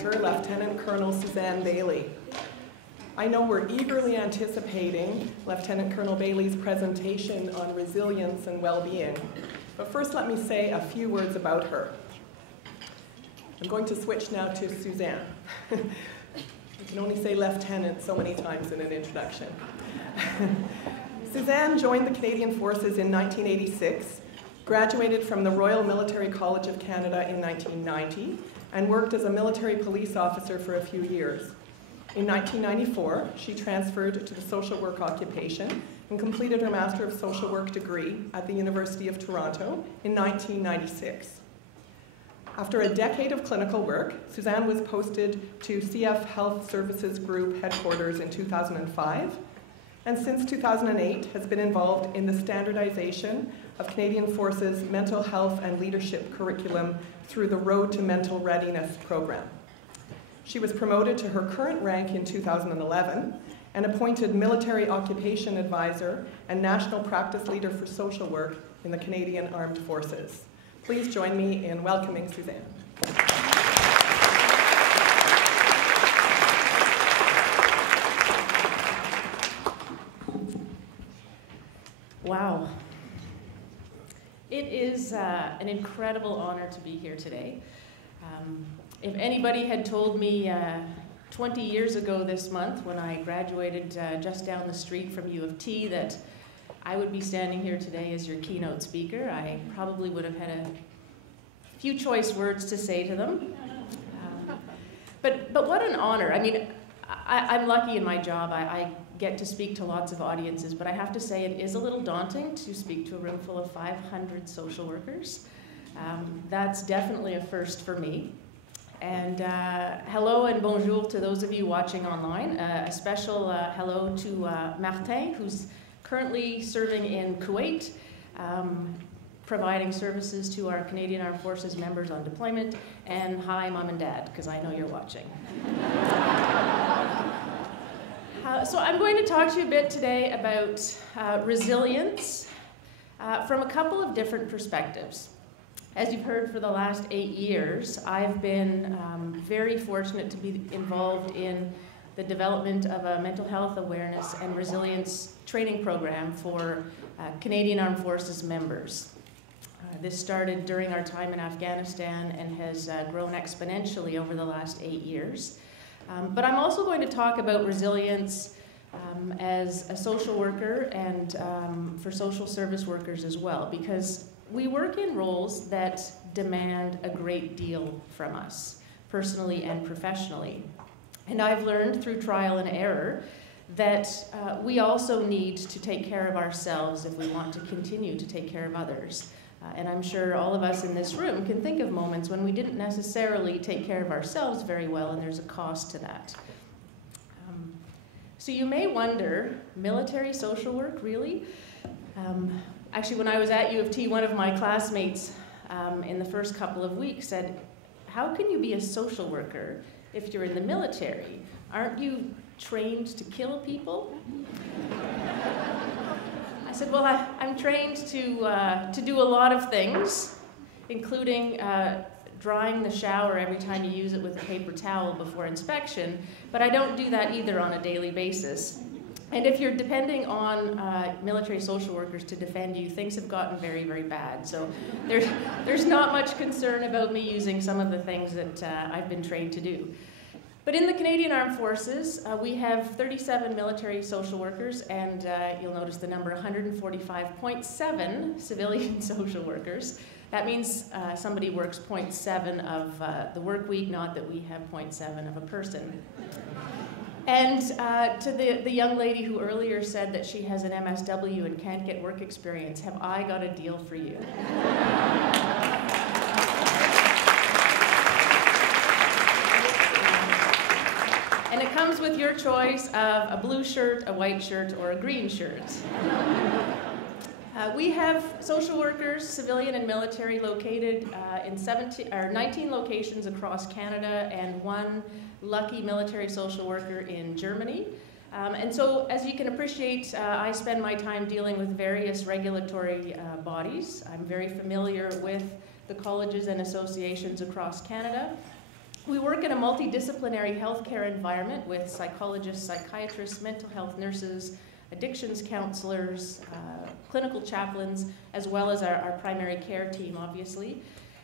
speaker, Lieutenant Colonel Suzanne Bailey. I know we're eagerly anticipating Lieutenant Colonel Bailey's presentation on resilience and well-being, but first let me say a few words about her. I'm going to switch now to Suzanne. You can only say lieutenant so many times in an introduction. Suzanne joined the Canadian Forces in 1986, graduated from the Royal Military College of Canada in 1990, and worked as a military police officer for a few years. In 1994, she transferred to the social work occupation and completed her Master of Social Work degree at the University of Toronto in 1996. After a decade of clinical work, Suzanne was posted to CF Health Services Group headquarters in 2005, and since 2008 has been involved in the standardization of Canadian Forces mental health and leadership curriculum through the Road to Mental Readiness program. She was promoted to her current rank in 2011 and appointed Military Occupation Advisor and National Practice Leader for Social Work in the Canadian Armed Forces. Please join me in welcoming Suzanne. Wow. It is an incredible honor to be here today. If anybody had told me 20 years ago this month, when I graduated just down the street from U of T, that I would be standing here today as your keynote speaker, I probably would have had a few choice words to say to them. But what an honor. I mean, I'm lucky in my job. I get to speak to lots of audiences, but I have to say it is a little daunting to speak to a room full of 500 social workers. That's definitely a first for me. And hello and bonjour to those of you watching online. A special hello to Martin, who's currently serving in Kuwait, providing services to our Canadian Armed Forces members on deployment. And hi, Mom and Dad, because I know you're watching. So I'm going to talk to you a bit today about resilience from a couple of different perspectives. As you've heard, for the last 8 years, I've been very fortunate to be involved in the development of a mental health awareness and resilience training program for Canadian Armed Forces members. This started during our time in Afghanistan and has grown exponentially over the last 8 years. But I'm also going to talk about resilience as a social worker and for social service workers as well, because we work in roles that demand a great deal from us, personally and professionally. And I've learned through trial and error that we also need to take care of ourselves if we want to continue to take care of others. And I'm sure all of us in this room can think of moments when we didn't necessarily take care of ourselves very well, and there's a cost to that. So you may wonder, military social work, really? Actually, when I was at U of T, one of my classmates in the first couple of weeks said, "How can you be a social worker if you're in the military? Aren't you trained to kill people?" I said, well, I'm trained to do a lot of things, including drying the shower every time you use it with a paper towel before inspection, but I don't do that either on a daily basis. And if you're depending on military social workers to defend you, things have gotten very, very bad. So there's not much concern about me using some of the things that I've been trained to do. But in the Canadian Armed Forces, we have 37 military social workers, and you'll notice the number 145.7 civilian social workers. That means somebody works 0.7 of the work week, not that we have 0.7 of a person. And to the young lady who earlier said that she has an MSW and can't get work experience, have I got a deal for you? And it comes with your choice of a blue shirt, a white shirt, or a green shirt. We have social workers, civilian and military, located in 19 locations across Canada and one lucky military social worker in Germany. And so, as you can appreciate, I spend my time dealing with various regulatory bodies. I'm very familiar with the colleges and associations across Canada. We work in a multidisciplinary healthcare environment with psychologists, psychiatrists, mental health nurses, addictions counselors, clinical chaplains, as well as our primary care team, obviously.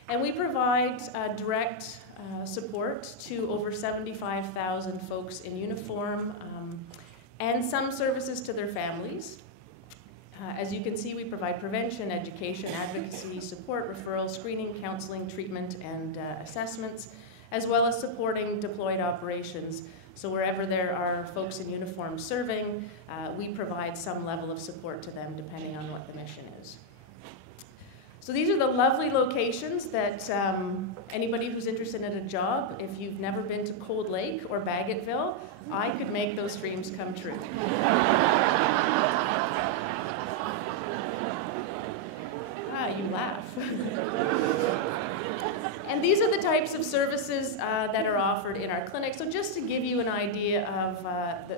And we provide direct support to over 75,000 folks in uniform and some services to their families. As you can see, we provide prevention, education, advocacy, support, referral, screening, counseling, treatment, and assessments, as well as supporting deployed operations. So wherever there are folks in uniform serving, we provide some level of support to them depending on what the mission is. So these are the lovely locations that anybody who's interested in a job, if you've never been to Cold Lake or Bagottville, I could make those dreams come true. You laugh. And these are the types of services that are offered in our clinic. So just to give you an idea of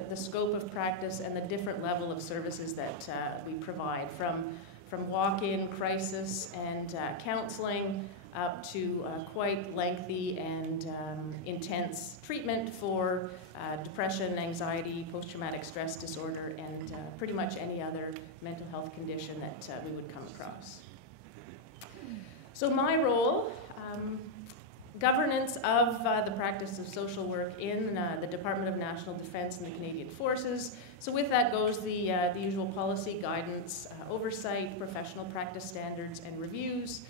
the scope of practice and the different level of services that we provide, from walk-in crisis and counseling up to quite lengthy and intense treatment for depression, anxiety, post-traumatic stress disorder, and pretty much any other mental health condition that we would come across. So my role, governance of the practice of social work in the Department of National Defence and the Canadian Forces. So with that goes the usual policy, guidance, oversight, professional practice standards and reviews,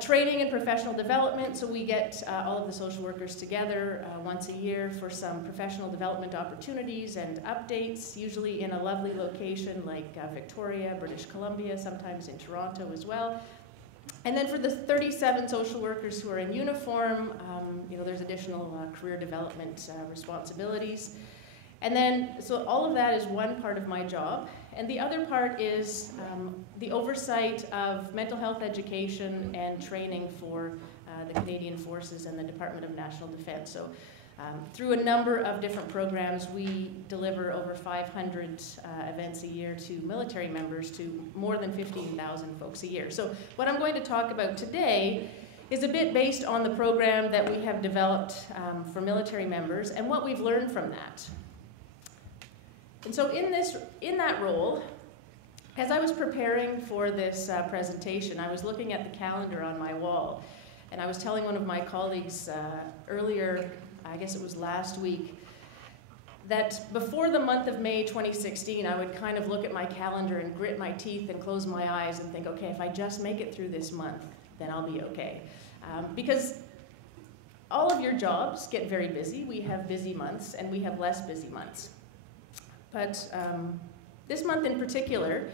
training and professional development. So we get all of the social workers together once a year for some professional development opportunities and updates, usually in a lovely location like Victoria, British Columbia, sometimes in Toronto as well. And then for the 37 social workers who are in uniform, there's additional career development responsibilities. And then, so all of that is one part of my job. And the other part is the oversight of mental health education and training for the Canadian Forces and the Department of National Defence. So through a number of different programs, we deliver over 500 events a year to military members, to more than 15,000 folks a year. So what I'm going to talk about today is a bit based on the program that we have developed for military members and what we've learned from that. And so in that role, as I was preparing for this presentation, I was looking at the calendar on my wall, and I was telling one of my colleagues earlier, I guess it was last week, that before the month of May 2016, I would kind of look at my calendar and grit my teeth and close my eyes and think, okay, if I just make it through this month, then I'll be okay. Because all of your jobs get very busy. We have busy months and we have less busy months. But this month in particular,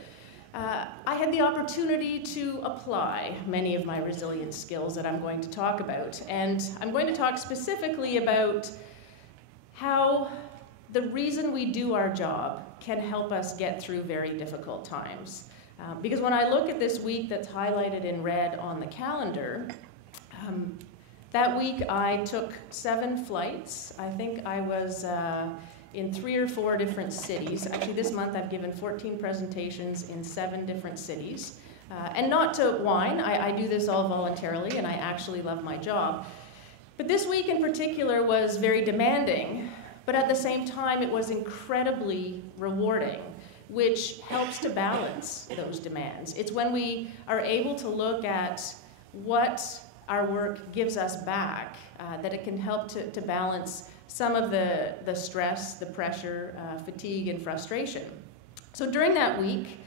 I had the opportunity to apply many of my resilience skills that I'm going to talk about. And I'm going to talk specifically about how the reason we do our job can help us get through very difficult times. Because when I look at this week that's highlighted in red on the calendar, that week I took 7 flights. I think I was in 3 or 4 different cities. Actually, this month I've given 14 presentations in 7 different cities. And not to whine, I do this all voluntarily, and I actually love my job. But this week in particular was very demanding, but at the same time it was incredibly rewarding, which helps to balance those demands. It's when we are able to look at what our work gives us back that it can help to balance some of the stress, the pressure, fatigue, and frustration. So during that week,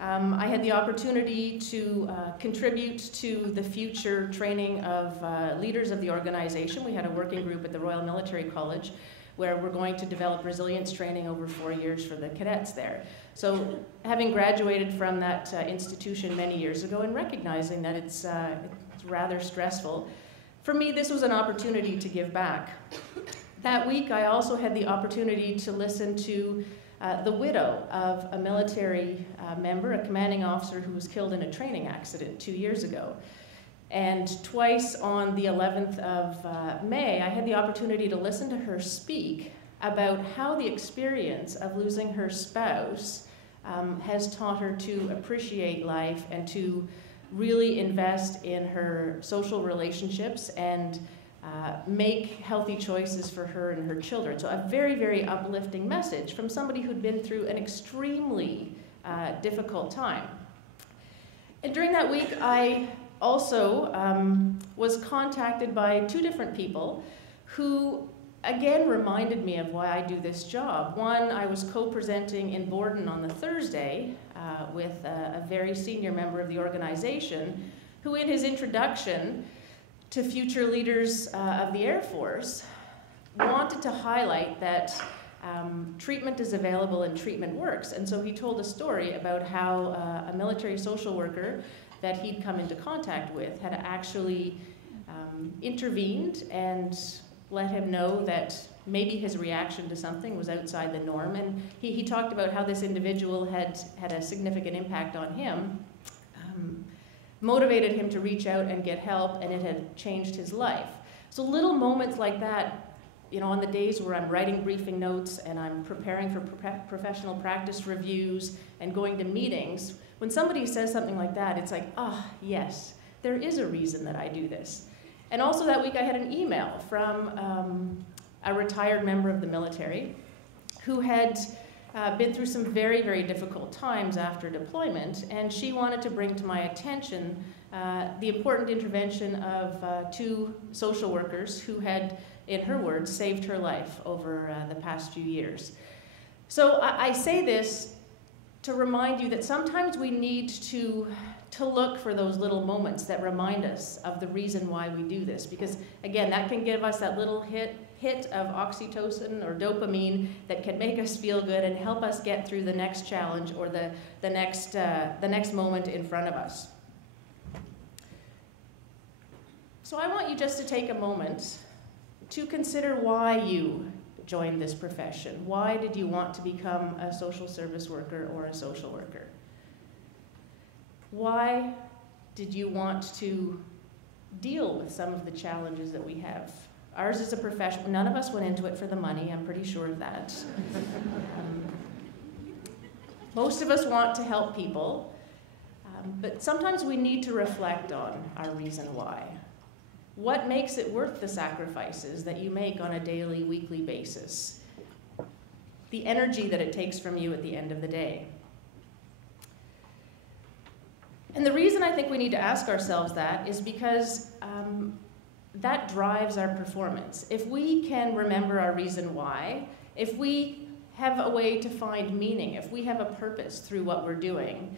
I had the opportunity to contribute to the future training of leaders of the organization. We had a working group at the Royal Military College where we're going to develop resilience training over 4 years for the cadets there. So having graduated from that institution many years ago and recognizing that it's rather stressful, for me this was an opportunity to give back. That week I also had the opportunity to listen to the widow of a military member, a commanding officer who was killed in a training accident 2 years ago. And twice on the 11th of May, I had the opportunity to listen to her speak about how the experience of losing her spouse has taught her to appreciate life and to really invest in her social relationships and make healthy choices for her and her children. So a very, very uplifting message from somebody who'd been through an extremely difficult time. And during that week, I also was contacted by two different people who again reminded me of why I do this job. One, I was co-presenting in Borden on the Thursday with a very senior member of the organization who in his introduction to future leaders of the Air Force wanted to highlight that treatment is available and treatment works. And so he told a story about how a military social worker that he'd come into contact with had actually intervened and let him know that maybe his reaction to something was outside the norm. And he talked about how this individual had a significant impact on him, motivated him to reach out and get help, and it had changed his life. So little moments like that, you know, on the days where I'm writing briefing notes and I'm preparing for professional practice reviews and going to meetings, when somebody says something like that, it's like, ah, yes, there is a reason that I do this. And also that week I had an email from a retired member of the military who had been through some very, very difficult times after deployment, and she wanted to bring to my attention the important intervention of two social workers who had, in her words, saved her life over the past few years. So I say this to remind you that sometimes we need to look for those little moments that remind us of the reason why we do this, because again, that can give us that little hit of oxytocin or dopamine that can make us feel good and help us get through the next challenge or the next moment in front of us. So I want you just to take a moment to consider why you joined this profession. Why did you want to become a social service worker or a social worker? Why did you want to deal with some of the challenges that we have? Ours is a profession. None of us went into it for the money, I'm pretty sure of that. Most of us want to help people, but sometimes we need to reflect on our reason why. What makes it worth the sacrifices that you make on a daily, weekly basis? The energy that it takes from you at the end of the day. And the reason I think we need to ask ourselves that is because that drives our performance. If we can remember our reason why, if we have a way to find meaning, if we have a purpose through what we're doing,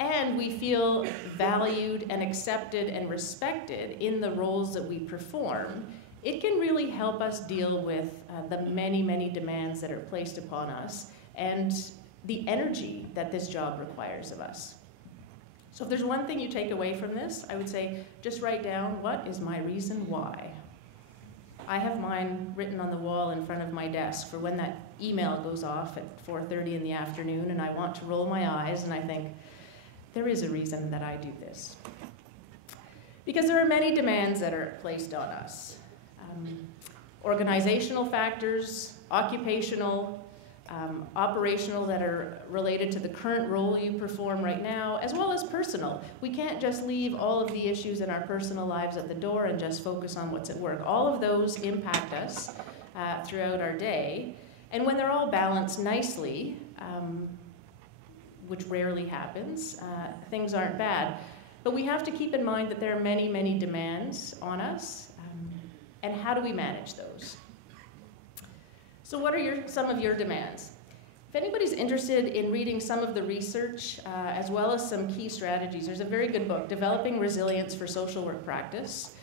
and we feel valued and accepted and respected in the roles that we perform, it can really help us deal with the many, many demands that are placed upon us and the energy that this job requires of us. So if there's one thing you take away from this, I would say just write down, what is my reason why? I have mine written on the wall in front of my desk for when that email goes off at 4:30 in the afternoon and I want to roll my eyes and I think, there is a reason that I do this. Because there are many demands that are placed on us. Organizational factors, occupational, operational that are related to the current role you perform right now, as well as personal. We can't just leave all of the issues in our personal lives at the door and just focus on what's at work. All of those impact us throughout our day. And when they're all balanced nicely, which rarely happens, things aren't bad. But we have to keep in mind that there are many, many demands on us, and how do we manage those? So what are some of your demands? If anybody's interested in reading some of the research, as well as some key strategies, there's a very good book, Developing Resilience for Social Work Practice.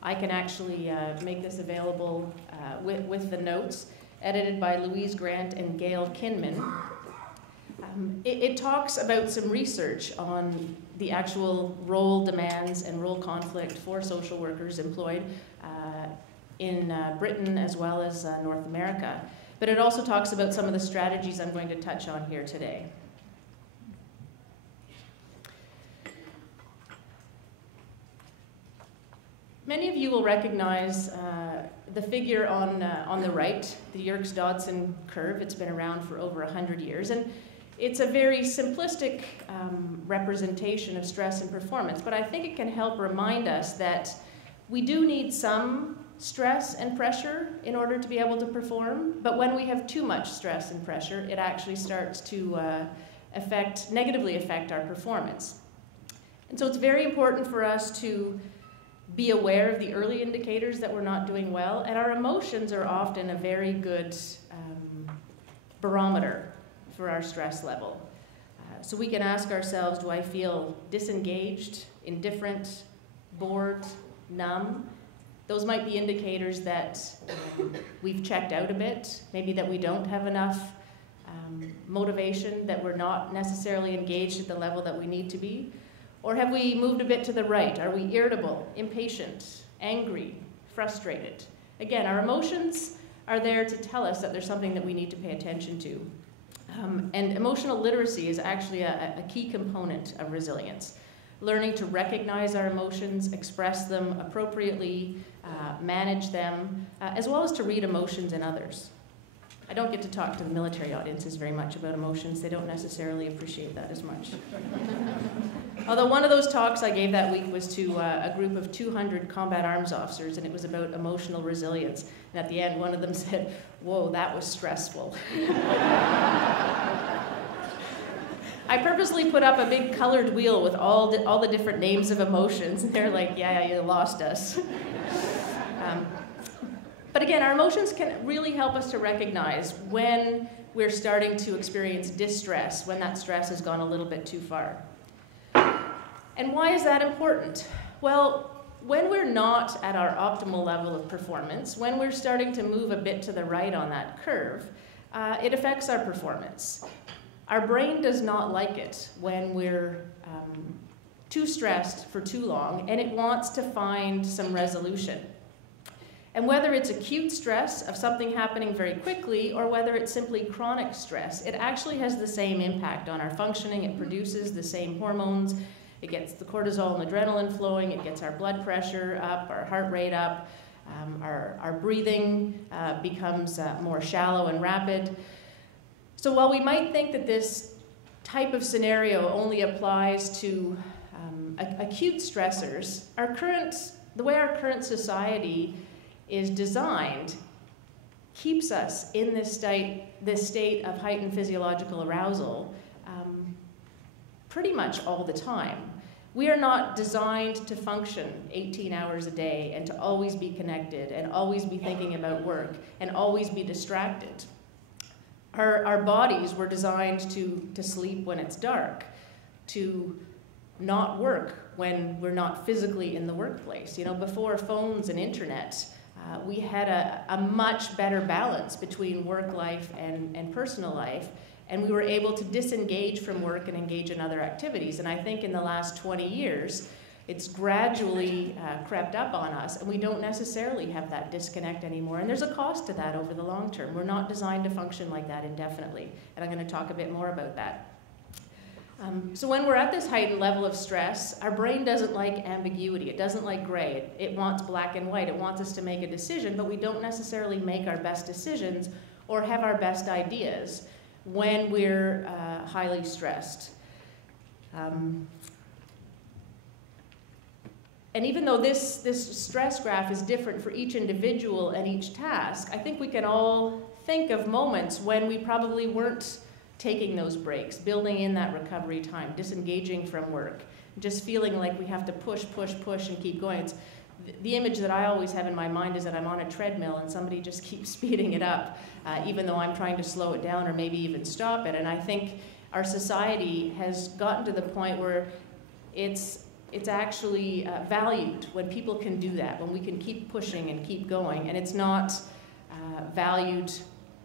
I can actually make this available with the notes, edited by Louise Grant and Gail Kinman. It talks about some research on the actual role demands and role conflict for social workers employed in Britain as well as North America. But it also talks about some of the strategies I'm going to touch on here today. Many of you will recognize the figure on the right, the Yerkes-Dodson curve. It's been around for over 100 years. And it's a very simplistic representation of stress and performance, but I think it can help remind us that We do need some stress and pressure in order to be able to perform, but when we have too much stress and pressure, it actually starts to negatively affect our performance. And so it's very important for us to be aware of the early indicators that we're not doing well, and our emotions are often a very good barometer for our stress level. So we can ask ourselves, do I feel disengaged, indifferent, bored, numb? Those might be indicators that we've checked out a bit, maybe that we don't have enough motivation, that we're not necessarily engaged at the level that we need to be. Or have we moved a bit to the right? Are we irritable, impatient, angry, frustrated? Again, our emotions are there to tell us that there's something that we need to pay attention to. And emotional literacy is actually a key component of resilience. Learning to recognize our emotions, express them appropriately, manage them, as well as to read emotions in others. I don't get to talk to the military audiences very much about emotions. They don't necessarily appreciate that as much. Although one of those talks I gave that week was to a group of 200 combat arms officers, and it was about emotional resilience. And at the end, one of them said, "Whoa, that was stressful." I purposely put up a big colored wheel with all the different names of emotions, and they're like, yeah, you lost us. But again, our emotions can really help us to recognize when we're starting to experience distress, when that stress has gone a little bit too far. And why is that important? Well, when we're not at our optimal level of performance, when we're starting to move a bit to the right on that curve, it affects our performance. Our brain does not like it when we're too stressed for too long, and it wants to find some resolution. And whether it's acute stress of something happening very quickly, or whether it's simply chronic stress, it actually has the same impact on our functioning. It produces the same hormones. It gets the cortisol and adrenaline flowing. It gets our blood pressure up, our heart rate up. Our breathing becomes more shallow and rapid. So while we might think that this type of scenario only applies to acute stressors, the way our current society is designed keeps us in this state of heightened physiological arousal pretty much all the time. We are not designed to function 18 hours a day and to always be connected and always be thinking about work and always be distracted. Our bodies were designed to sleep when it's dark, to not work when we're not physically in the workplace. You know, before phones and internet, we had a much better balance between work life and personal life, and we were able to disengage from work and engage in other activities. And I think in the last 20 years, it's gradually crept up on us, and we don't necessarily have that disconnect anymore. And there's a cost to that over the long term. We're not designed to function like that indefinitely, and I'm going to talk a bit more about that. So when we're at this heightened level of stress, our brain doesn't like ambiguity. It doesn't like gray. It wants black and white. It wants us to make a decision, but we don't necessarily make our best decisions or have our best ideas when we're highly stressed. And even though this stress graph is different for each individual and each task, I think we can all think of moments when we probably weren't taking those breaks, building in that recovery time, disengaging from work, just feeling like we have to push and keep going. The image that I always have in my mind is that I'm on a treadmill and somebody just keeps speeding it up, even though I'm trying to slow it down or maybe even stop it. And I think our society has gotten to the point where it's actually valued when people can do that, when we can keep pushing and keep going, and it's not valued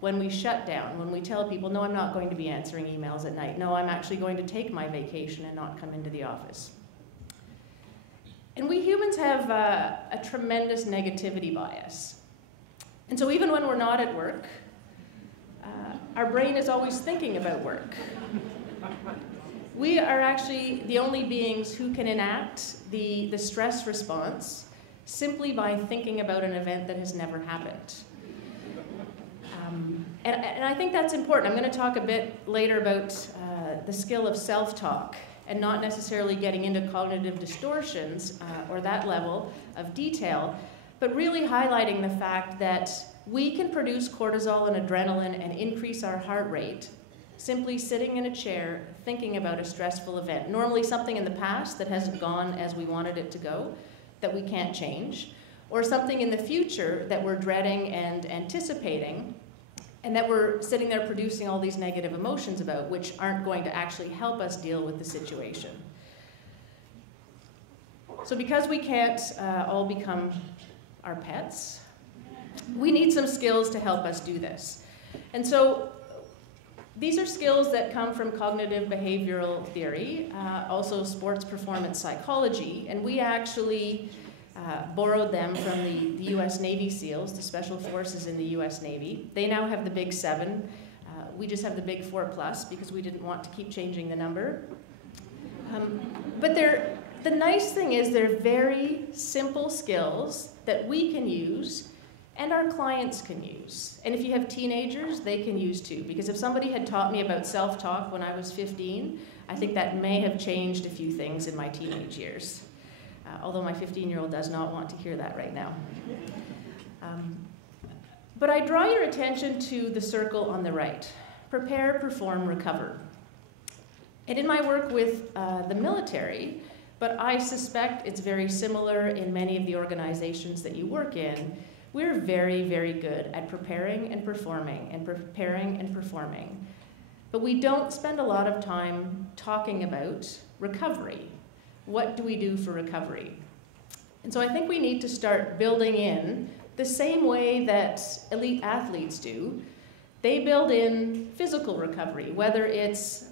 when we shut down, when we tell people, no, I'm not going to be answering emails at night. No, I'm actually going to take my vacation and not come into the office. And we humans have a tremendous negativity bias. And so even when we're not at work, our brain is always thinking about work. We are actually the only beings who can enact the stress response simply by thinking about an event that has never happened. And I think that's important. I'm going to talk a bit later about the skill of self-talk and not necessarily getting into cognitive distortions or that level of detail, but really highlighting the fact that we can produce cortisol and adrenaline and increase our heart rate simply sitting in a chair thinking about a stressful event. Normally something in the past that hasn't gone as we wanted it to go, that we can't change, or something in the future that we're dreading and anticipating, and that we're sitting there producing all these negative emotions about, which aren't going to actually help us deal with the situation. So because we can't all become our pets, we need some skills to help us do this. And so these are skills that come from cognitive behavioral theory, also sports performance psychology, and we actually borrowed them from the US Navy SEALs, the special forces in the US Navy. They now have the Big 7. We just have the Big 4+ because we didn't want to keep changing the number. But the nice thing is they're very simple skills that we can use and our clients can use. And if you have teenagers, they can use too. Because if somebody had taught me about self-talk when I was 15, I think that may have changed a few things in my teenage years. Although my 15-year-old does not want to hear that right now. But I draw your attention to the circle on the right. Prepare, perform, recover. And in my work with the military, but I suspect it's very similar in many of the organizations that you work in, we're very, very good at preparing and performing and preparing and performing. But we don't spend a lot of time talking about recovery. What do we do for recovery? And so I think we need to start building in the same way that elite athletes do. They build in physical recovery, whether it's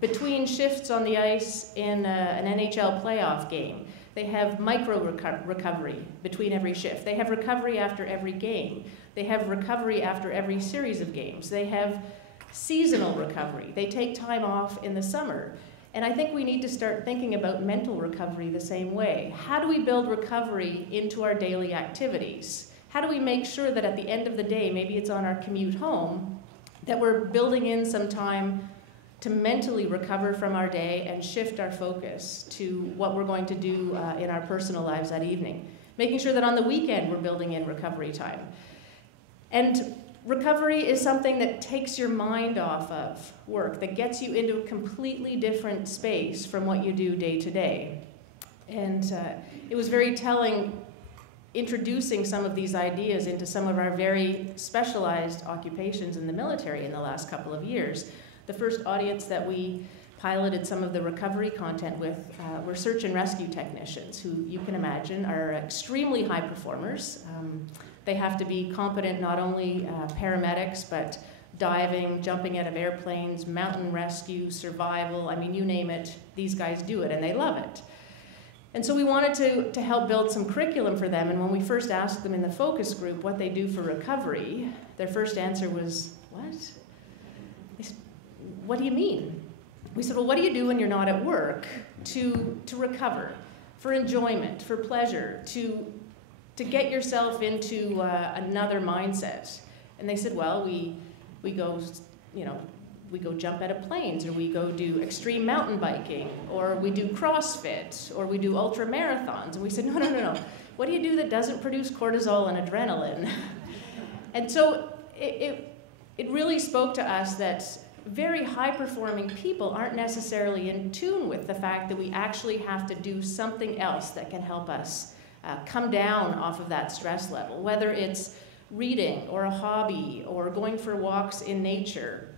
between shifts on the ice in an NHL playoff game. They have micro recovery between every shift. They have recovery after every game. They have recovery after every series of games. They have seasonal recovery. They take time off in the summer. And I think we need to start thinking about mental recovery the same way. How do we build recovery into our daily activities? How do we make sure that at the end of the day, maybe it's on our commute home, that we're building in some time to mentally recover from our day and shift our focus to what we're going to do in our personal lives that evening. Making sure that on the weekend we're building in recovery time. And recovery is something that takes your mind off of work, that gets you into a completely different space from what you do day to day. And it was very telling introducing some of these ideas into some of our very specialized occupations in the military in the last couple of years. The first audience that we piloted some of the recovery content with were search and rescue technicians, who you can imagine are extremely high performers. They have to be competent, not only paramedics, but diving, jumping out of airplanes, mountain rescue, survival, I mean, you name it, these guys do it, and they love it. And so we wanted to help build some curriculum for them, and when we first asked them in the focus group what they do for recovery, their first answer was, what? They said, what do you mean? We said, well, what do you do when you're not at work to recover, for enjoyment, for pleasure, to get yourself into another mindset? And they said, well, we go, we go jump out of planes, or we go do extreme mountain biking, or we do CrossFit, or we do ultra marathons. And we said, no. What do you do that doesn't produce cortisol and adrenaline? And so it really spoke to us that very high-performing people aren't necessarily in tune with the fact that we actually have to do something else that can help us come down off of that stress level, whether it's reading or a hobby or going for walks in nature,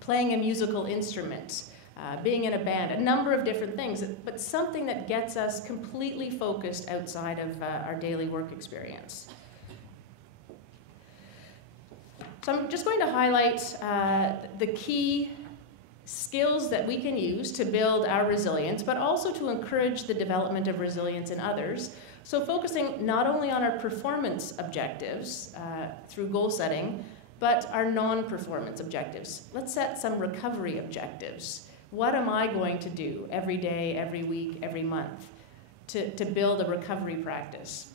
playing a musical instrument, being in a band, a number of different things, but something that gets us completely focused outside of our daily work experience. So I'm just going to highlight the key skills that we can use to build our resilience, but also to encourage the development of resilience in others. So focusing not only on our performance objectives through goal setting, but our non-performance objectives. Let's set some recovery objectives. What am I going to do every day, every week, every month to build a recovery practice?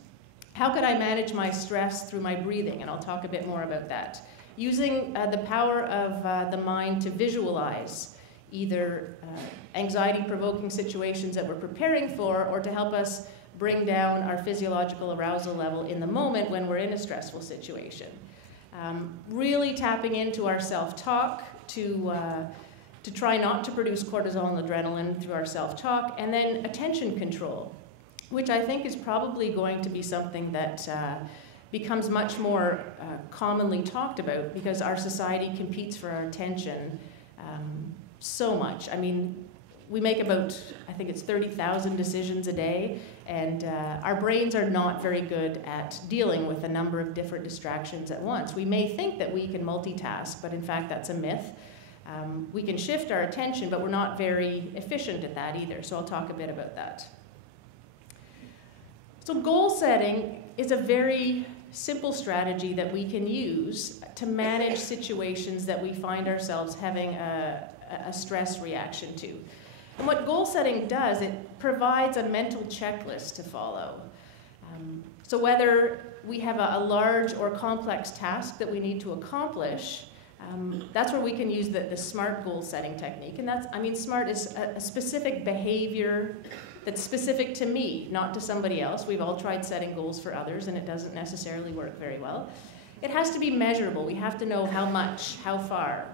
How could I manage my stress through my breathing? And I'll talk a bit more about that. Using the power of the mind to visualize either anxiety-provoking situations that we're preparing for, or to help us bring down our physiological arousal level in the moment when we're in a stressful situation. Really tapping into our self-talk to try not to produce cortisol and adrenaline through our self-talk, and then attention control, which I think is probably going to be something that becomes much more commonly talked about, because our society competes for our attention so much. I mean, we make about, I think it's 30,000 decisions a day, and our brains are not very good at dealing with a number of different distractions at once. We may think that we can multitask, but in fact that's a myth. We can shift our attention, but we're not very efficient at that either, so I'll talk a bit about that. So goal setting is a very simple strategy that we can use to manage situations that we find ourselves having a stress reaction to. And what goal setting does, it provides a mental checklist to follow. So whether we have a large or complex task that we need to accomplish, that's where we can use the SMART goal setting technique. And that's, I mean, SMART is a specific behavior that's specific to me, not to somebody else. We've all tried setting goals for others, and it doesn't necessarily work very well. It has to be measurable. We have to know how much, how far.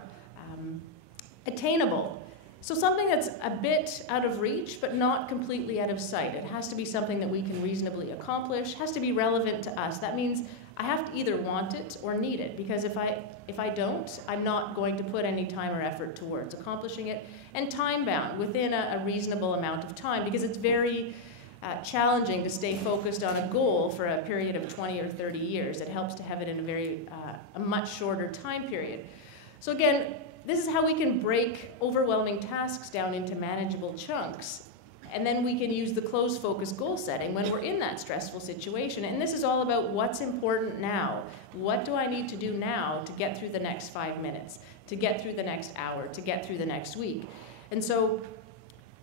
Attainable. So something that's a bit out of reach, but not completely out of sight. It has to be something that we can reasonably accomplish. It has to be relevant to us. That means I have to either want it or need it, because if I don't, I'm not going to put any time or effort towards accomplishing it. And time-bound, within a reasonable amount of time, because it's very challenging to stay focused on a goal for a period of 20 or 30 years. It helps to have it in a much shorter time period. So again, this is how we can break overwhelming tasks down into manageable chunks. And then we can use the closed focus goal setting when we're in that stressful situation. And this is all about what's important now. What do I need to do now to get through the next 5 minutes, to get through the next hour, to get through the next week? And so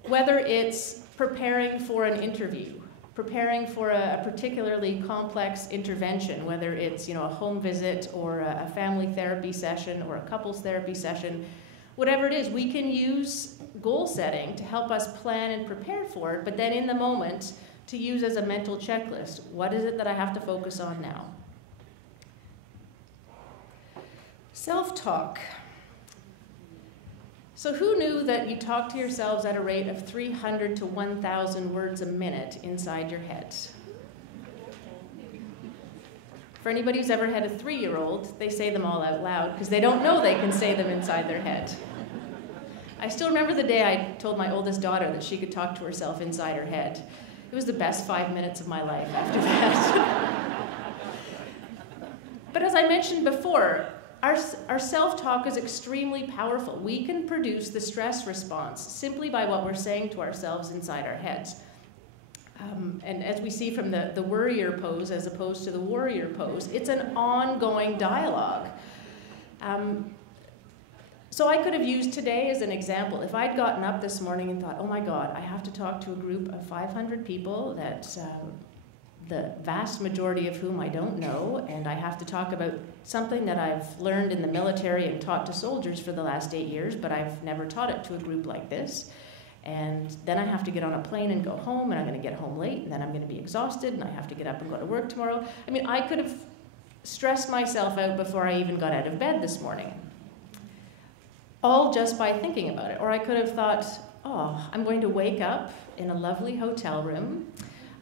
whether it's preparing for an interview, preparing for a particularly complex intervention, whether it's, a home visit or a family therapy session or a couples therapy session, whatever it is, we can use goal setting to help us plan and prepare for it, but then in the moment to use as a mental checklist. What is it that I have to focus on now? Self-talk. So who knew that you talk to yourselves at a rate of 300 to 1,000 words a minute inside your head? For anybody who's ever had a 3-year-old, they say them all out loud because they don't know they can say them inside their head. I still remember the day I told my oldest daughter that she could talk to herself inside her head. It was the best 5 minutes of my life after that. But as I mentioned before, our self-talk is extremely powerful. We can produce the stress response simply by what we're saying to ourselves inside our heads. And as we see from the worrier pose as opposed to the warrior pose, it's an ongoing dialogue. So I could have used today as an example. If I'd gotten up this morning and thought, oh my God, I have to talk to a group of 500 people that the vast majority of whom I don't know, and I have to talk about something that I've learned in the military and taught to soldiers for the last 8 years, but I've never taught it to a group like this. And then I have to get on a plane and go home, and I'm going to get home late, and then I'm going to be exhausted, and I have to get up and go to work tomorrow. I mean, I could have stressed myself out before I even got out of bed this morning, all just by thinking about it. Or I could have thought, oh, I'm going to wake up in a lovely hotel room.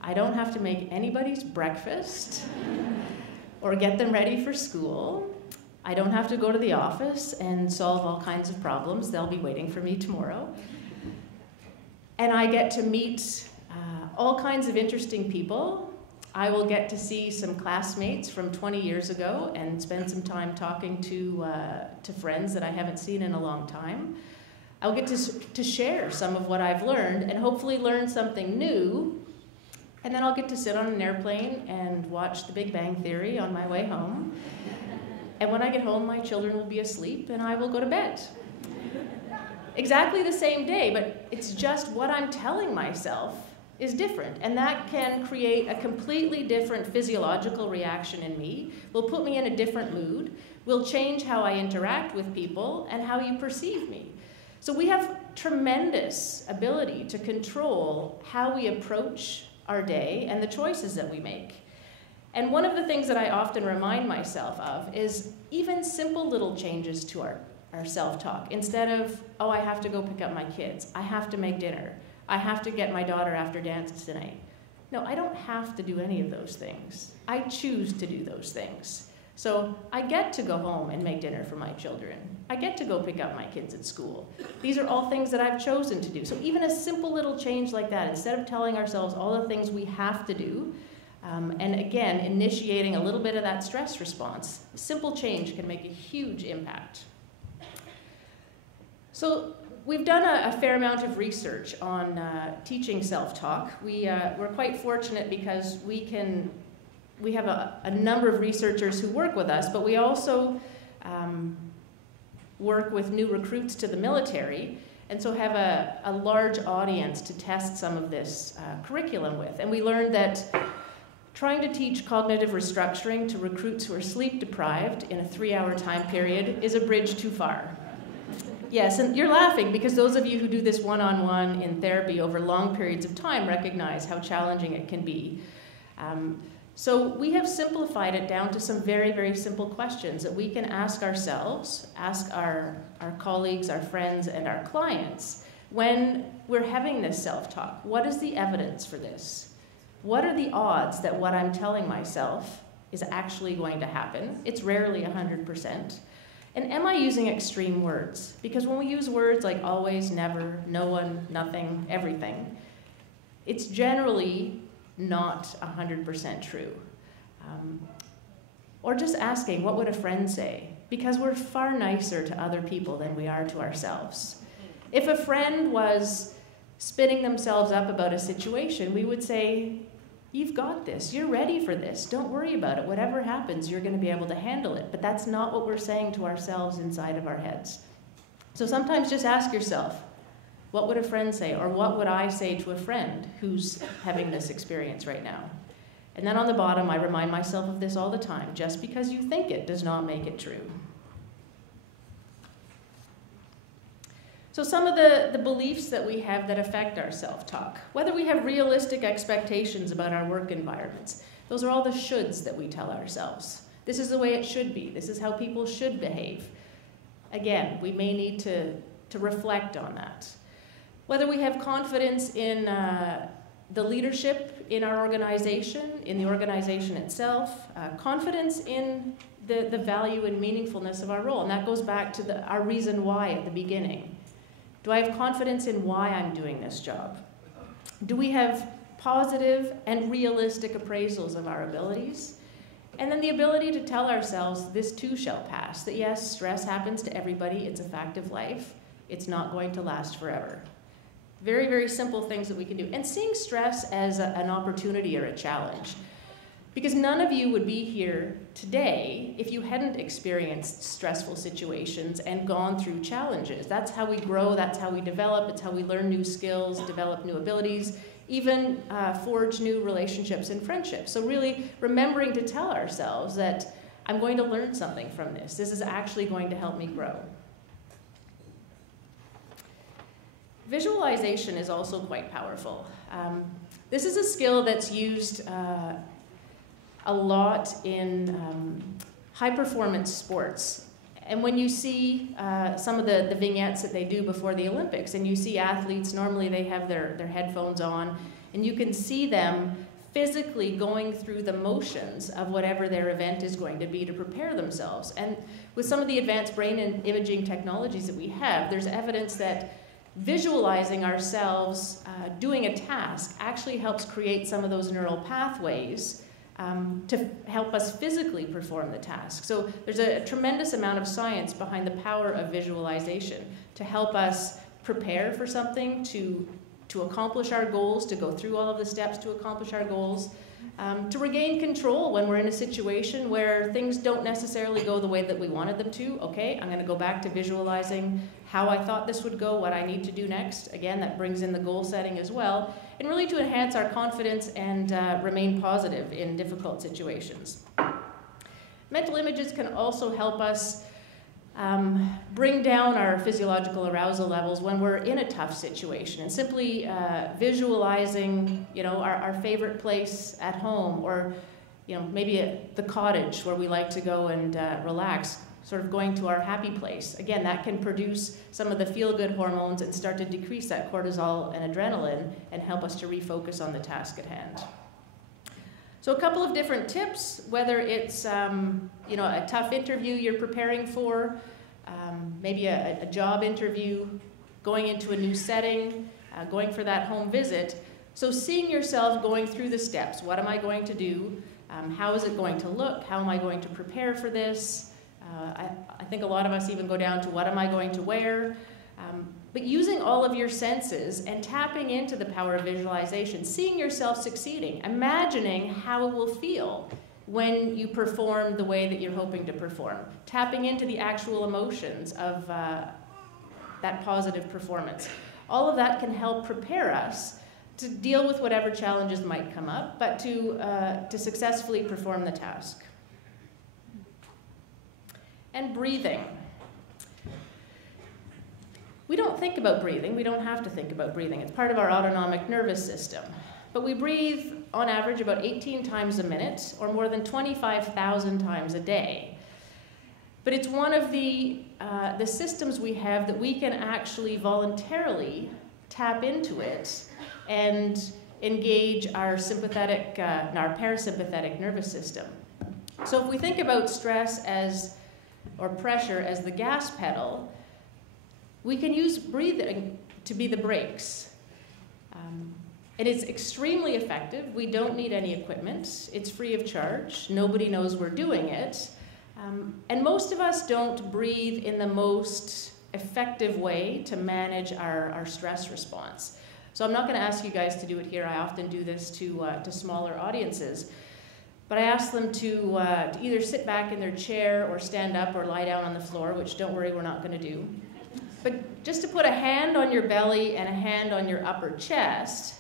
I don't have to make anybody's breakfast or get them ready for school. I don't have to go to the office and solve all kinds of problems. They'll be waiting for me tomorrow. And I get to meet all kinds of interesting people. I will get to see some classmates from 20 years ago and spend some time talking to friends that I haven't seen in a long time. I'll get to share some of what I've learned and hopefully learn something new. And then I'll get to sit on an airplane and watch The Big Bang Theory on my way home. And when I get home, my children will be asleep and I will go to bed. Exactly the same day, but it's just what I'm telling myself is different. And that can create a completely different physiological reaction in me, will put me in a different mood, will change how I interact with people and how you perceive me. So we have tremendous ability to control how we approach our day and the choices that we make. And one of the things that I often remind myself of is even simple little changes to our self-talk. Instead of, oh, I have to go pick up my kids, I have to make dinner, I have to get my daughter after dance tonight. No, I don't have to do any of those things. I choose to do those things. So I get to go home and make dinner for my children. I get to go pick up my kids at school. These are all things that I've chosen to do. So even a simple little change like that, instead of telling ourselves all the things we have to do, and again, initiating a little bit of that stress response, simple change can make a huge impact. So we've done a fair amount of research on teaching self-talk. We're quite fortunate because we have a number of researchers who work with us, but we also work with new recruits to the military, and so have a large audience to test some of this curriculum with. And we learned that trying to teach cognitive restructuring to recruits who are sleep deprived in a 3-hour time period is a bridge too far. Yes, and you're laughing because those of you who do this one-on-one in therapy over long periods of time recognize how challenging it can be. So we have simplified it down to some very, very simple questions that we can ask ourselves, ask our colleagues, our friends, and our clients when we're having this self-talk. What is the evidence for this? What are the odds that what I'm telling myself is actually going to happen? It's rarely 100%. And am I using extreme words? Because when we use words like always, never, no one, nothing, everything, it's generally not 100% true. Or just asking, what would a friend say? Because we're far nicer to other people than we are to ourselves. If a friend was spinning themselves up about a situation, we would say, you've got this, you're ready for this, don't worry about it, whatever happens, you're going to be able to handle it. But that's not what we're saying to ourselves inside of our heads. So sometimes just ask yourself, what would a friend say? Or what would I say to a friend who's having this experience right now? And then on the bottom, I remind myself of this all the time. Just because you think it does not make it true. So some of the beliefs that we have that affect our self-talk, whether we have realistic expectations about our work environments, those are all the shoulds that we tell ourselves. This is the way it should be. This is how people should behave. Again, we may need to reflect on that. Whether we have confidence in the leadership in our organization, in the organization itself, confidence in the value and meaningfulness of our role. And that goes back to our reason why at the beginning. Do I have confidence in why I'm doing this job? Do we have positive and realistic appraisals of our abilities? And then the ability to tell ourselves, this too shall pass. That yes, stress happens to everybody. It's a fact of life. It's not going to last forever. Very, very simple things that we can do. And seeing stress as an opportunity or a challenge. Because none of you would be here today if you hadn't experienced stressful situations and gone through challenges. That's how we grow, that's how we develop, it's how we learn new skills, develop new abilities, even forge new relationships and friendships. So really remembering to tell ourselves that I'm going to learn something from this. This is actually going to help me grow. Visualization is also quite powerful. This is a skill that's used a lot in high-performance sports. And when you see some of the vignettes that they do before the Olympics, and you see athletes, normally they have their headphones on, and you can see them physically going through the motions of whatever their event is going to be to prepare themselves. And with some of the advanced brain and imaging technologies that we have, there's evidence that visualizing ourselves doing a task actually helps create some of those neural pathways to help us physically perform the task. So there's a tremendous amount of science behind the power of visualization to help us prepare for something, to accomplish our goals, to go through all of the steps to accomplish our goals, to regain control when we're in a situation where things don't necessarily go the way that we wanted them to. Okay, I'm going to go back to visualizing how I thought this would go, what I need to do next. Again, that brings in the goal setting as well, and really to enhance our confidence and remain positive in difficult situations. Mental images can also help us bring down our physiological arousal levels when we're in a tough situation, and simply visualizing, our favorite place at home, or maybe at the cottage where we like to go and relax, sort of going to our happy place. Again, that can produce some of the feel-good hormones and start to decrease that cortisol and adrenaline and help us to refocus on the task at hand. So a couple of different tips, whether it's a tough interview you're preparing for, maybe a job interview, going into a new setting, going for that home visit. So seeing yourself going through the steps. What am I going to do? How is it going to look? How am I going to prepare for this? I think a lot of us even go down to what am I going to wear? But using all of your senses and tapping into the power of visualization, seeing yourself succeeding, imagining how it will feel when you perform the way that you're hoping to perform, tapping into the actual emotions of that positive performance. All of that can help prepare us to deal with whatever challenges might come up, but to successfully perform the task. And breathing. We don't think about breathing. We don't have to think about breathing. It's part of our autonomic nervous system. But we breathe, on average, about 18 times a minute, or more than 25,000 times a day. But it's one of the systems we have that we can actually voluntarily tap into it and engage our sympathetic and our parasympathetic nervous system. So if we think about stress or pressure as the gas pedal, we can use breathing to be the brakes. And it's extremely effective. We don't need any equipment. It's free of charge. Nobody knows we're doing it. And most of us don't breathe in the most effective way to manage our stress response. So I'm not going to ask you guys to do it here. I often do this to smaller audiences. But I ask them to either sit back in their chair or stand up or lie down on the floor, which don't worry, we're not going to do. But just to put a hand on your belly and a hand on your upper chest,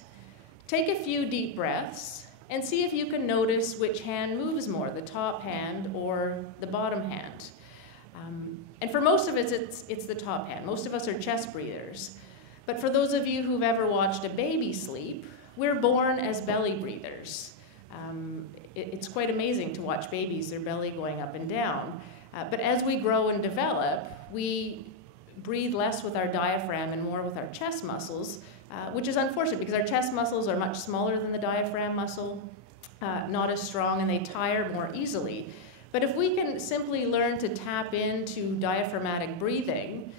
take a few deep breaths and see if you can notice which hand moves more, the top hand or the bottom hand. And for most of us, it's the top hand. Most of us are chest breathers. But for those of you who've ever watched a baby sleep, we're born as belly breathers. It's quite amazing to watch babies, their belly going up and down. But as we grow and develop, we breathe less with our diaphragm and more with our chest muscles, which is unfortunate because our chest muscles are much smaller than the diaphragm muscle, not as strong, and they tire more easily. But if we can simply learn to tap into diaphragmatic breathing,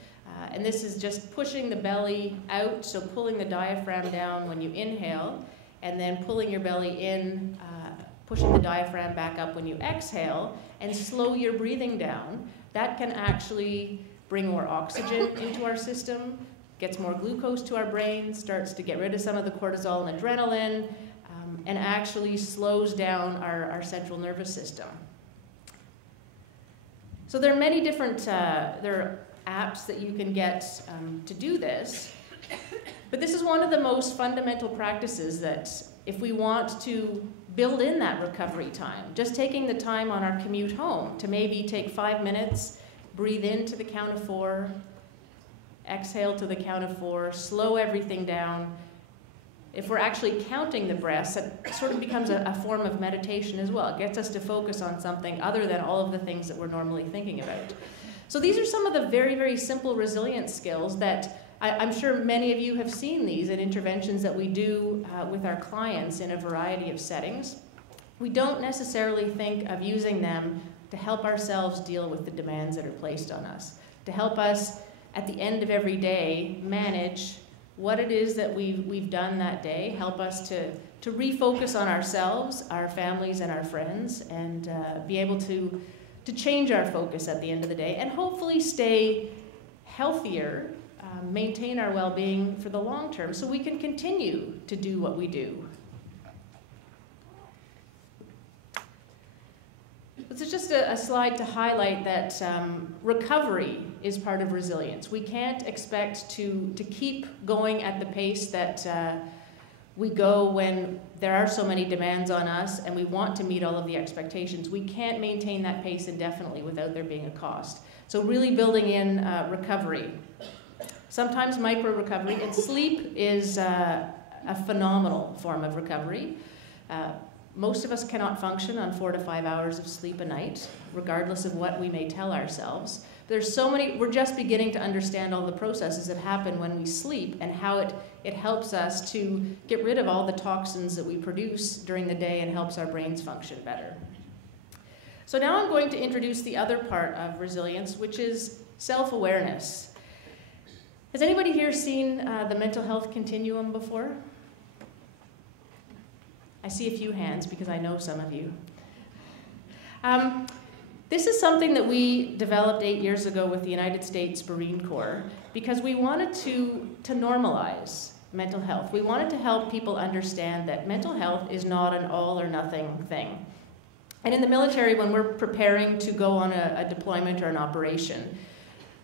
and this is just pushing the belly out, so pulling the diaphragm down when you inhale, and then pulling your belly in, pushing the diaphragm back up when you exhale, and slow your breathing down, that can actually bring more oxygen into our system, gets more glucose to our brain, starts to get rid of some of the cortisol and adrenaline, and actually slows down our central nervous system. So there are many different there are apps that you can get to do this, but this is one of the most fundamental practices that if we want to build in that recovery time, just taking the time on our commute home to maybe take 5 minutes, breathe in to the count of 4, exhale to the count of 4, slow everything down. If we're actually counting the breaths, it sort of becomes a form of meditation as well. It gets us to focus on something other than all of the things that we're normally thinking about. So these are some of the very, very simple resilience skills that I'm sure many of you have seen these in interventions that we do with our clients in a variety of settings. We don't necessarily think of using them to help ourselves deal with the demands that are placed on us, to help us at the end of every day manage what it is that we've done that day, help us to refocus on ourselves, our families, and our friends, and be able to change our focus at the end of the day, and hopefully stay healthier, maintain our well-being for the long term so we can continue to do what we do. This is just a slide to highlight that recovery is part of resilience. We can't expect to keep going at the pace that We go when there are so many demands on us and we want to meet all of the expectations. We can't maintain that pace indefinitely without there being a cost. So really building in recovery. Sometimes micro-recovery, and sleep is a phenomenal form of recovery. Most of us cannot function on 4 to 5 hours of sleep a night, regardless of what we may tell ourselves. There's so many, we're just beginning to understand all the processes that happen when we sleep and how it helps us to get rid of all the toxins that we produce during the day and helps our brains function better. So now I'm going to introduce the other part of resilience, which is self-awareness. Has anybody here seen the mental health continuum before? I see a few hands because I know some of you. This is something that we developed 8 years ago with the United States Marine Corps because we wanted to normalize mental health. We wanted to help people understand that mental health is not an all or nothing thing. And in the military, when we're preparing to go on a deployment or an operation,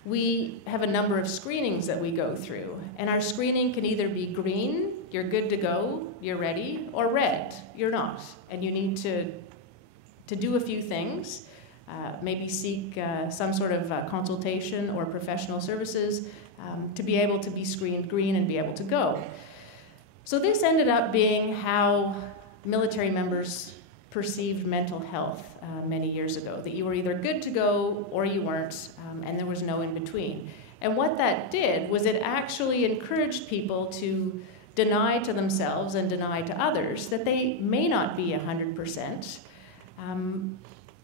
we have a number of screenings that we go through. And our screening can either be green, you're good to go, you're ready, or red, you're not. And you need to do a few things. Maybe seek some sort of consultation or professional services to be able to be screened green and be able to go. So this ended up being how military members perceived mental health many years ago, that you were either good to go or you weren't, and there was no in between. And what that did was it actually encouraged people to deny to themselves and deny to others that they may not be 100%.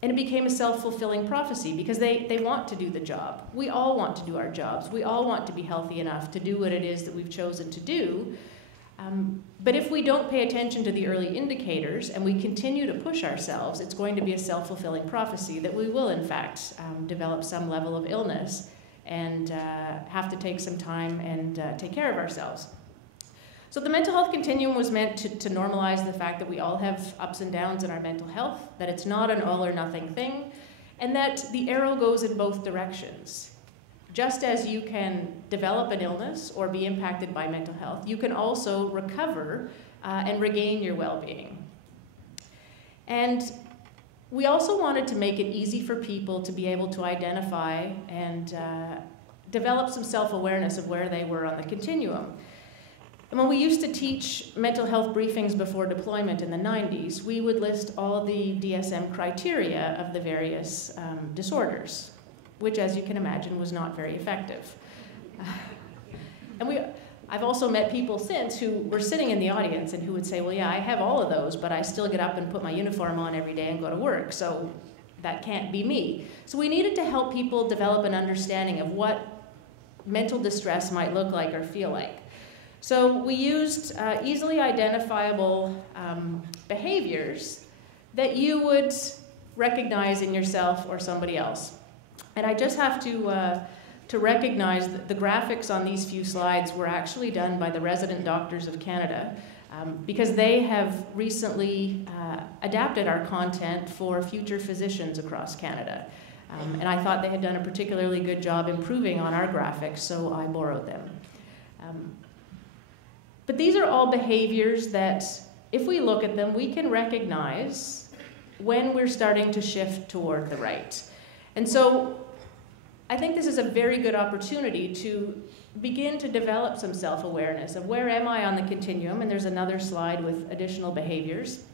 And it became a self-fulfilling prophecy because they want to do the job. We all want to do our jobs. We all want to be healthy enough to do what it is that we've chosen to do. But if we don't pay attention to the early indicators and we continue to push ourselves, it's going to be a self-fulfilling prophecy that we will, in fact, develop some level of illness and have to take some time and take care of ourselves. So the mental health continuum was meant to normalize the fact that we all have ups and downs in our mental health, that it's not an all or nothing thing, and that the arrow goes in both directions. Just as you can develop an illness or be impacted by mental health, you can also recover and regain your well-being. And we also wanted to make it easy for people to be able to identify and develop some self-awareness of where they were on the continuum. And when we used to teach mental health briefings before deployment in the 90s, we would list all the DSM criteria of the various disorders, which, as you can imagine, was not very effective. And I've also met people since who were sitting in the audience and who would say, well, yeah, I have all of those, but I still get up and put my uniform on every day and go to work, so that can't be me. So we needed to help people develop an understanding of what mental distress might look like or feel like. So we used easily identifiable behaviors that you would recognize in yourself or somebody else. And I just have to recognize that the graphics on these few slides were actually done by the resident doctors of Canada because they have recently adapted our content for future physicians across Canada. And I thought they had done a particularly good job improving on our graphics, so I borrowed them. But these are all behaviors that, if we look at them, we can recognize when we're starting to shift toward the right. And so I think this is a very good opportunity to begin to develop some self-awareness of where am I on the continuum, and there's another slide with additional behaviors.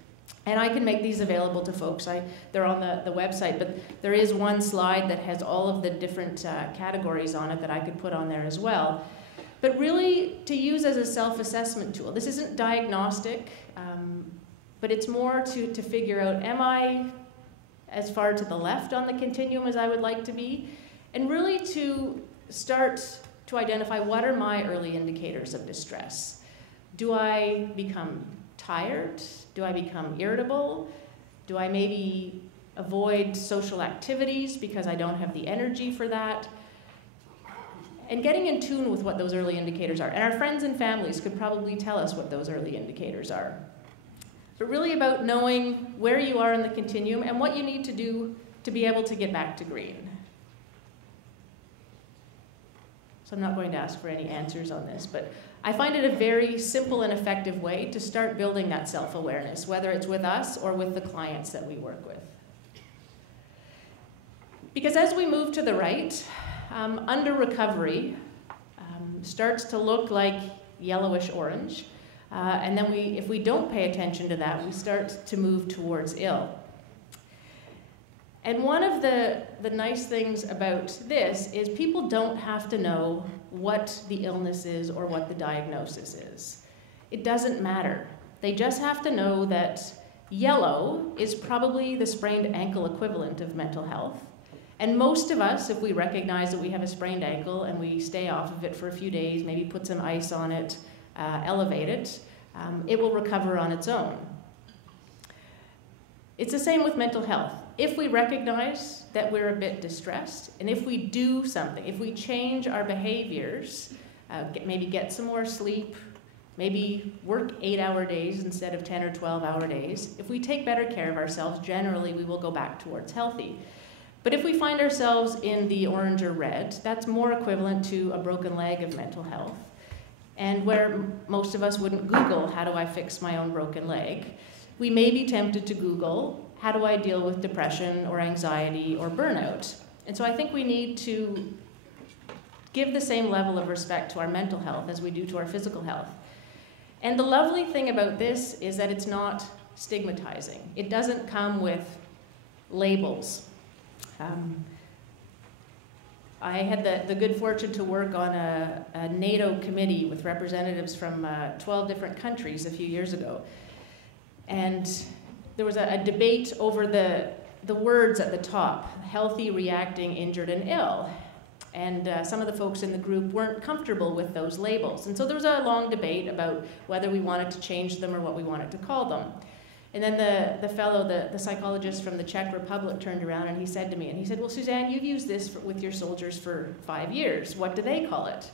And I can make these available to folks. They're on the website, but there is one slide that has all of the different categories on it that I could put on there as well. But really to use as a self-assessment tool. This isn't diagnostic, but it's more to figure out, am I as far to the left on the continuum as I would like to be? And really to start to identify what are my early indicators of distress. Do I become tired? Do I become irritable? Do I maybe avoid social activities because I don't have the energy for that? And getting in tune with what those early indicators are. And our friends and families could probably tell us what those early indicators are. But really about knowing where you are in the continuum and what you need to do to be able to get back to green. So I'm not going to ask for any answers on this, but I find it a very simple and effective way to start building that self-awareness, whether it's with us or with the clients that we work with. Because as we move to the right, under recovery starts to look like yellowish orange. And then if we don't pay attention to that, we start to move towards ill. And one of the nice things about this is people don't have to know what the illness is or what the diagnosis is. It doesn't matter. They just have to know that yellow is probably the sprained ankle equivalent of mental health. And most of us, if we recognize that we have a sprained ankle and we stay off of it for a few days, maybe put some ice on it, elevate it, it will recover on its own. It's the same with mental health. If we recognize that we're a bit distressed, and if we do something, if we change our behaviors, maybe get some more sleep, maybe work 8-hour days instead of 10 or 12-hour days, if we take better care of ourselves, generally we will go back towards healthy. But if we find ourselves in the orange or red, that's more equivalent to a broken leg of mental health. And where most of us wouldn't Google, how do I fix my own broken leg? We may be tempted to Google, how do I deal with depression or anxiety or burnout? And so I think we need to give the same level of respect to our mental health as we do to our physical health. And the lovely thing about this is that it's not stigmatizing. It doesn't come with labels. I had the good fortune to work on a NATO committee with representatives from 12 different countries a few years ago. And there was a debate over the words at the top, healthy, reacting, injured, and ill. And some of the folks in the group weren't comfortable with those labels. And so there was a long debate about whether we wanted to change them or what we wanted to call them. And then the fellow, the psychologist from the Czech Republic turned around and he said to me, and he said, well, Suzanne, you've used this with your soldiers for 5 years. What do they call it?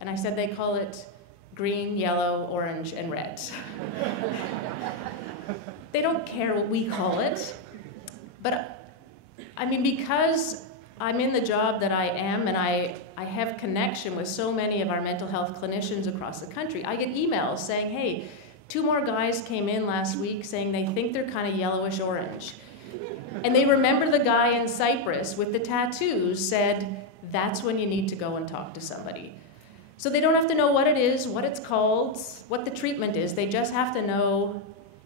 And I said, they call it green, yellow, orange, and red. They don't care what we call it. But I mean, because I'm in the job that I am and I have connection with so many of our mental health clinicians across the country, I get emails saying, hey, 2 more guys came in last week saying they think they're kind of yellowish orange. And they remember the guy in Cyprus with the tattoos said, that's when you need to go and talk to somebody. So they don't have to know what it is, what it's called, what the treatment is. They just have to know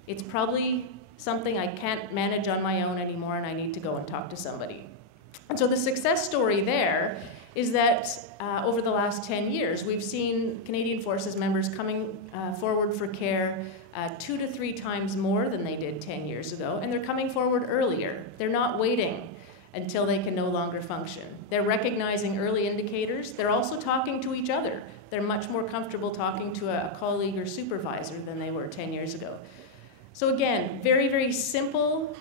it's probably something I can't manage on my own anymore and I need to go and talk to somebody. And so the success story there is that over the last 10 years, we've seen Canadian Forces members coming forward for care 2 to 3 times more than they did 10 years ago, and they're coming forward earlier. They're not waiting until they can no longer function. They're recognizing early indicators. They're also talking to each other. They're much more comfortable talking to a colleague or supervisor than they were 10 years ago. So again, very, very simple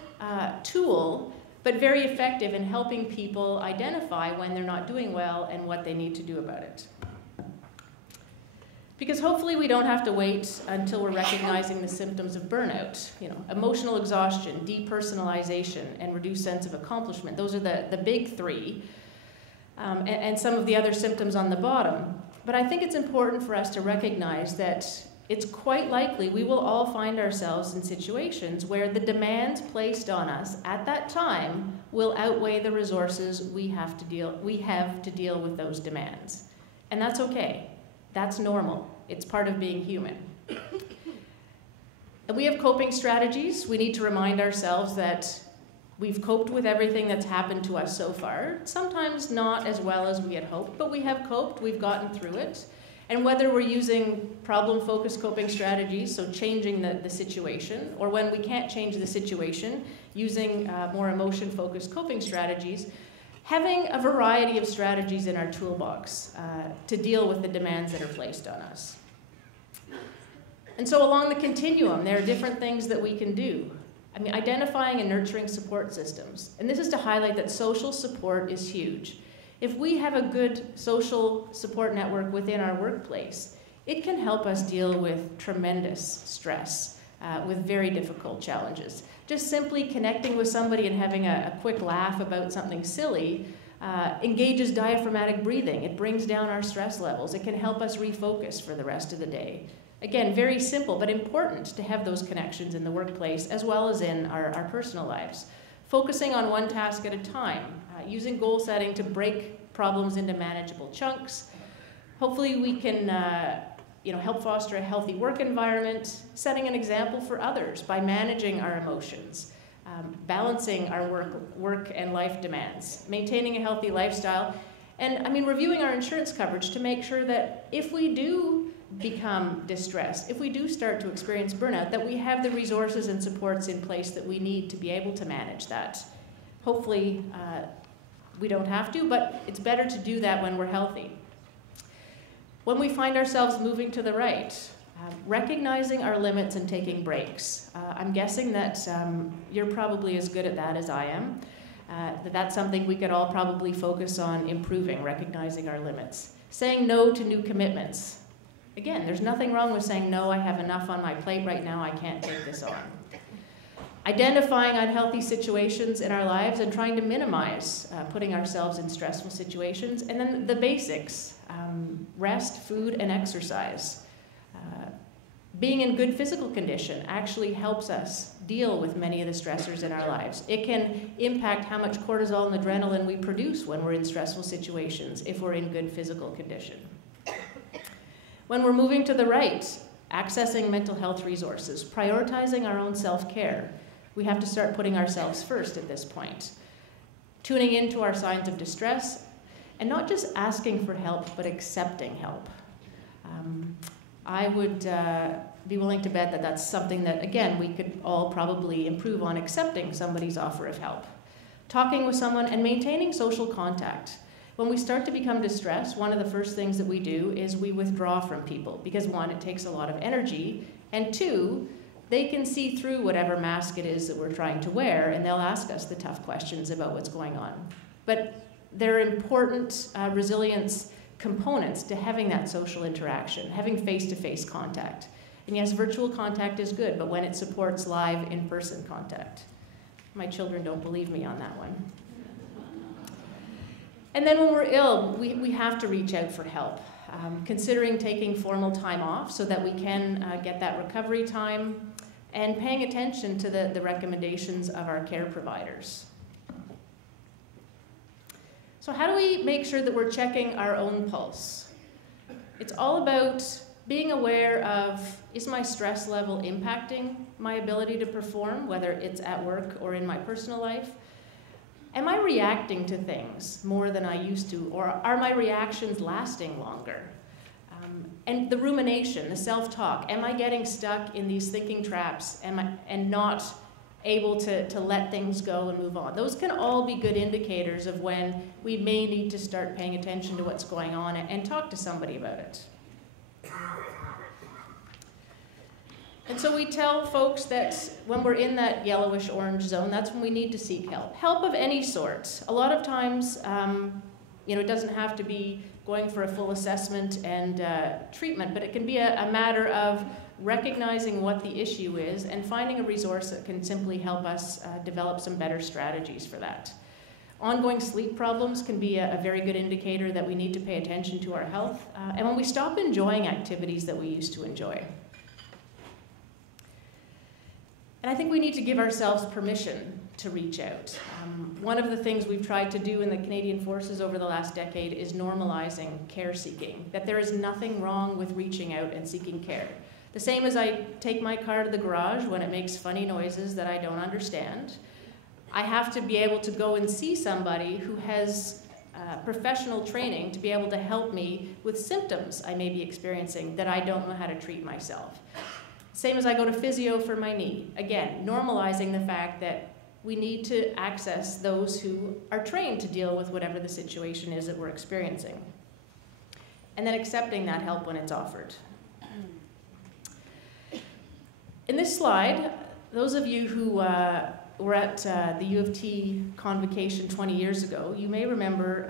tool, but very effective in helping people identify when they're not doing well and what they need to do about it. Because hopefully we don't have to wait until we're recognizing the symptoms of burnout. You know, emotional exhaustion, depersonalization, and reduced sense of accomplishment. Those are the big 3, and some of the other symptoms on the bottom. But I think it's important for us to recognize that it's quite likely we will all find ourselves in situations where the demands placed on us at that time will outweigh the resources we have to deal with those demands. And that's okay. That's normal. It's part of being human. And we have coping strategies. We need to remind ourselves that we've coped with everything that's happened to us so far. Sometimes not as well as we had hoped, but we have coped. We've gotten through it. And whether we're using problem-focused coping strategies, so changing the situation, or when we can't change the situation, using more emotion-focused coping strategies, having a variety of strategies in our toolbox to deal with the demands that are placed on us. And so along the continuum, there are different things that we can do. I mean, identifying and nurturing support systems. And this is to highlight that social support is huge. If we have a good social support network within our workplace, it can help us deal with tremendous stress, with very difficult challenges. Just simply connecting with somebody and having a quick laugh about something silly engages diaphragmatic breathing. It brings down our stress levels. It can help us refocus for the rest of the day. Again, very simple, but important to have those connections in the workplace as well as in our personal lives. Focusing on one task at a time, using goal setting to break problems into manageable chunks. Hopefully we can help foster a healthy work environment, setting an example for others by managing our emotions, balancing our work and life demands, maintaining a healthy lifestyle, and reviewing our insurance coverage to make sure that if we do become distressed, if we do start to experience burnout, that we have the resources and supports in place that we need to be able to manage that. Hopefully we don't have to, but it's better to do that when we're healthy. When we find ourselves moving to the right, recognizing our limits and taking breaks. I'm guessing that you're probably as good at that as I am. That's something we could all probably focus on improving, recognizing our limits. Saying no to new commitments. Again, there's nothing wrong with saying, no, I have enough on my plate right now, I can't take this on. Identifying unhealthy situations in our lives and trying to minimize putting ourselves in stressful situations. And then the basics, rest, food, and exercise. Being in good physical condition actually helps us deal with many of the stressors in our lives. It can impact how much cortisol and adrenaline we produce when we're in stressful situations if we're in good physical condition. When we're moving to the right, accessing mental health resources, prioritizing our own self-care. We have to start putting ourselves first at this point. Tuning into our signs of distress, and not just asking for help, but accepting help. I would be willing to bet that that's something that, again, we could all probably improve on, accepting somebody's offer of help. Talking with someone and maintaining social contact. When we start to become distressed, one of the first things that we do is we withdraw from people because one, it takes a lot of energy, and two, they can see through whatever mask it is that we're trying to wear, and they'll ask us the tough questions about what's going on. But there are important resilience components to having that social interaction, having face-to-face contact. And yes, virtual contact is good, but when it supports live in-person contact. My children don't believe me on that one. And then when we're ill, we have to reach out for help. Considering taking formal time off so that we can get that recovery time, and paying attention to the recommendations of our care providers. So how do we make sure that we're checking our own pulse? It's all about being aware of, is my stress level impacting my ability to perform, whether it's at work or in my personal life? Am I reacting to things more than I used to, or are my reactions lasting longer? And the rumination, the self-talk, am I getting stuck in these thinking traps and not able to let things go and move on? Those can all be good indicators of when we may need to start paying attention to what's going on and talk to somebody about it. And so we tell folks that when we're in that yellowish-orange zone, that's when we need to seek help. Help of any sort. A lot of times, it doesn't have to be going for a full assessment and treatment, but it can be a matter of recognizing what the issue is and finding a resource that can simply help us develop some better strategies for that. Ongoing sleep problems can be a very good indicator that we need to pay attention to our health, and when we stop enjoying activities that we used to enjoy. And I think we need to give ourselves permission to reach out. One of the things we've tried to do in the Canadian Forces over the last decade is normalizing care seeking, that there is nothing wrong with reaching out and seeking care. The same as I take my car to the garage when it makes funny noises that I don't understand. I have to be able to go and see somebody who has professional training to be able to help me with symptoms I may be experiencing that I don't know how to treat myself. Same as I go to physio for my knee. Again, normalizing the fact that we need to access those who are trained to deal with whatever the situation is that we're experiencing. And then accepting that help when it's offered. In this slide, those of you who were at the U of T convocation 20 years ago, you may remember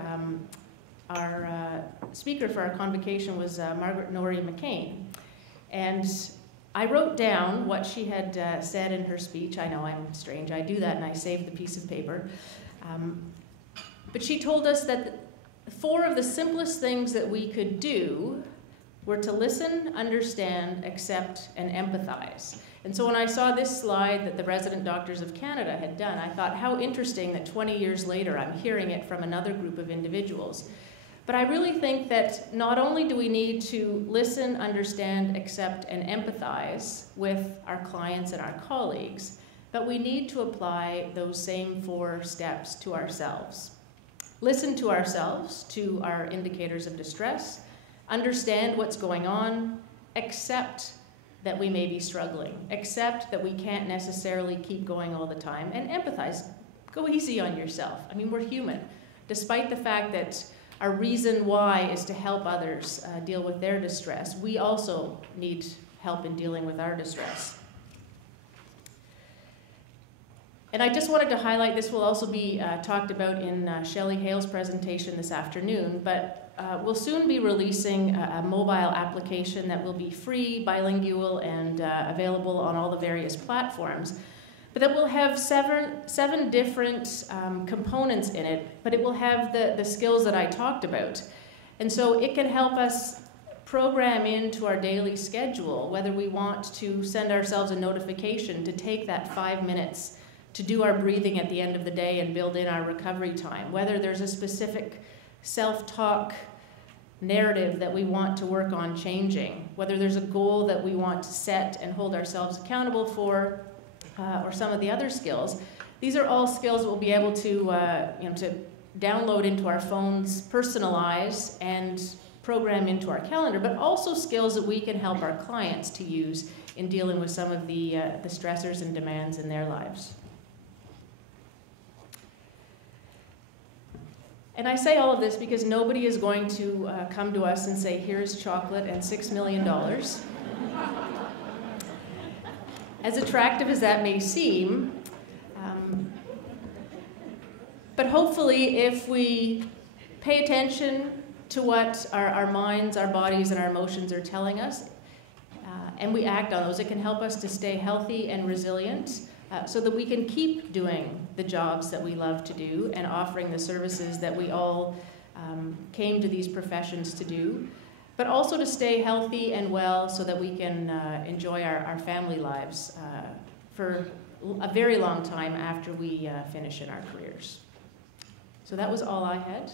our speaker for our convocation was Margaret Norrie McCain. And I wrote down what she had said in her speech. I know I'm strange, I do that and I save the piece of paper. But she told us that 4 of the simplest things that we could do were to listen, understand, accept, and empathize. And so when I saw this slide that the Resident Doctors of Canada had done, I thought, how interesting that 20 years later I'm hearing it from another group of individuals. But I really think that not only do we need to listen, understand, accept, and empathize with our clients and our colleagues, but we need to apply those same 4 steps to ourselves. Listen to ourselves, to our indicators of distress, understand what's going on, accept that we may be struggling, accept that we can't necessarily keep going all the time, and empathize. Go easy on yourself. I mean, we're human. Despite the fact that our reason why is to help others deal with their distress, we also need help in dealing with our distress. And I just wanted to highlight, this will also be talked about in Shelley Hale's presentation this afternoon, but we'll soon be releasing a mobile application that will be free, bilingual, and available on all the various platforms. But that will have seven different components in it, but it will have the skills that I talked about. And so it can help us program into our daily schedule, whether we want to send ourselves a notification to take that 5 minutes to do our breathing at the end of the day and build in our recovery time, whether there's a specific self-talk narrative that we want to work on changing, whether there's a goal that we want to set and hold ourselves accountable for, or some of the other skills. These are all skills that we'll be able to, to download into our phones, personalize, and program into our calendar, but also skills that we can help our clients to use in dealing with some of the stressors and demands in their lives. And I say all of this because nobody is going to come to us and say, here's chocolate and $6 million. As attractive as that may seem, but hopefully if we pay attention to what our minds, our bodies, and our emotions are telling us, and we act on those, it can help us to stay healthy and resilient so that we can keep doing the jobs that we love to do and offering the services that we all came to these professions to do, but also to stay healthy and well so that we can enjoy our family lives for a very long time after we finish in our careers. So that was all I had.